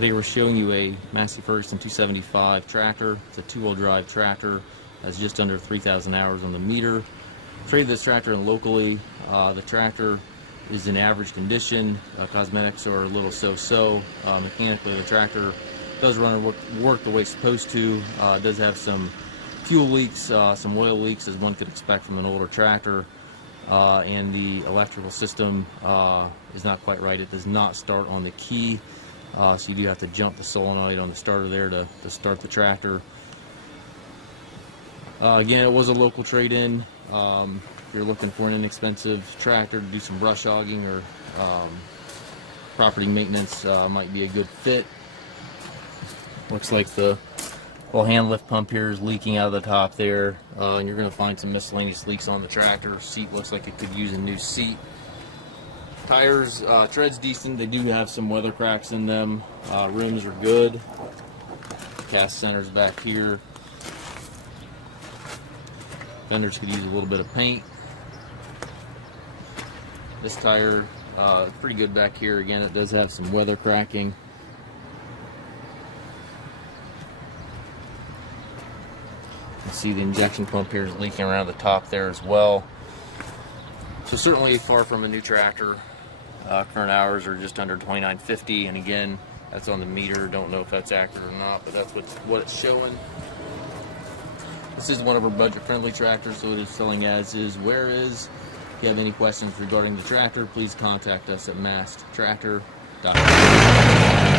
Today we're showing you a Massey Ferguson 275 tractor. It's a two-wheel drive tractor. Has just under 3,000 hours on the meter. Traded this tractor in locally. The tractor is in average condition. Cosmetics are a little so-so. Mechanically, the tractor does run and work the way it's supposed to. It does have some fuel leaks, some oil leaks, as one could expect from an older tractor. And the electrical system is not quite right. It does not start on the key. So you do have to jump the solenoid on the starter there to start the tractor. Again, it was a local trade-in. If you're looking for an inexpensive tractor to do some brush hogging or property maintenance, might be a good fit. Looks like the little hand lift pump here is leaking out of the top there, and you're going to find some miscellaneous leaks on the tractor. Seat looks like it could use a new seat. Tires, tread's decent. They do have some weather cracks in them. Rims are good. Cast center's back here. Fenders could use a little bit of paint. This tire is pretty good back here. Again, it does have some weather cracking. You can see the injection pump here is leaking around the top there as well. So certainly far from a new tractor. Current hours are just under 2950, and again, that's on the meter. Don't know if that's accurate or not, but that's what it's showing. This is one of our budget-friendly tractors, so it is selling as is, where is. If you have any questions regarding the tractor, please contact us at massedtractor.com.